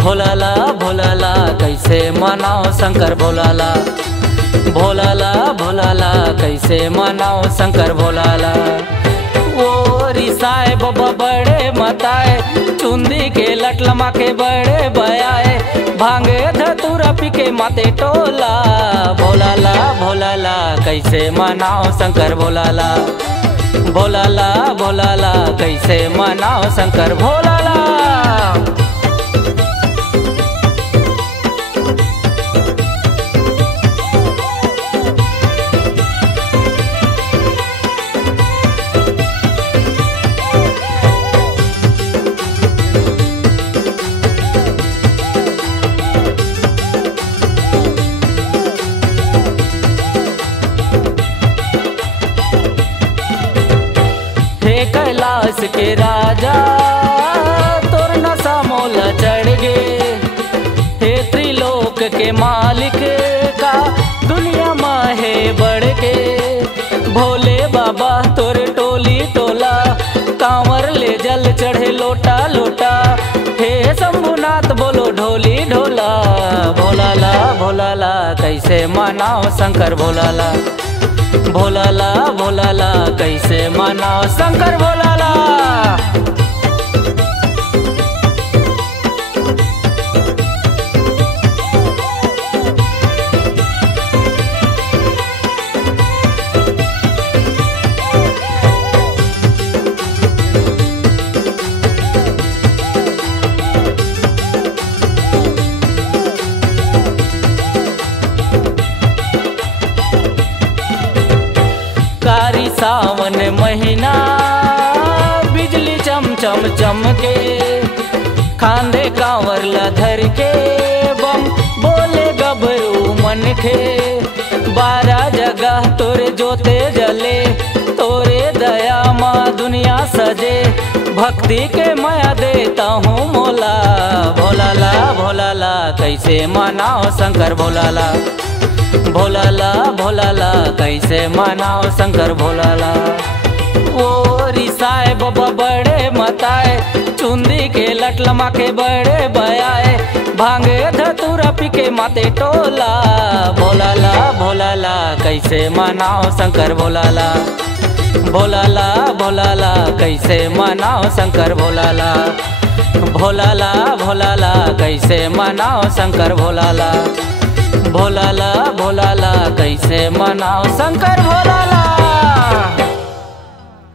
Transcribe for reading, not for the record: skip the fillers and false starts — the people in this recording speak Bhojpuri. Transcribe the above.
भोलाला भोलाला कैसे मनाओ शंकर भोलाला, भोलाला भोलाला कैसे मनाओ शंकर भोलाला। वो रिसाए बाबा बड़े मताए, चुंदी के लटलमा के बड़े बयाए, भांगे धतूरा पी के माते टोला। भोलाला भोलाला कैसे मनाओ शंकर भोलाला, भोलाला भोलाला कैसे मनाओ शंकर भोलाला। कैलाश के राजा तोर नशा मोला चढ़ गे, हे त्रिलोक के मालिक का दुनिया में है बढ़ के। भोले बाबा तोर टोली टोला, कांवर ले जल चढ़े लोटा लोटा, हे शंभुनाथ बोलो ढोली ढोला। भोलाला भोलाला कैसे मनाओ शंकर भोलाला, भोलाला भोलाला कैसे मनाओ शंकर भोलाला। कारी सावन महीना बिजली चम चम चमके, खांदे कांवर ला धर के बम बोले गबरू मन के। 12 जगह तोरे जोते जले, तोरे दया माँ दुनिया सजे, भक्ति के माया देता हूँ मोला। भोलाला भोलाला कैसे मनाओ शंकर भोलाला, भोलाला भोलाला कैसे मनाओ शंकर भोलाला। वो रिसाए बाबा बड़े मताए, चुंदी के लटलमा के बड़े बयाए, भांगे धतूरा पी के माते टोला। भोलाला भोलाला कैसे मनाओ शंकर भोलाला, भोलाला भोलाला कैसे मनाओ शंकर भोलाला, भोलाला भोलाला कैसे मनाओ शंकर भोलाला, भोलाला भोलाला कैसे मनाओ शंकर भोला।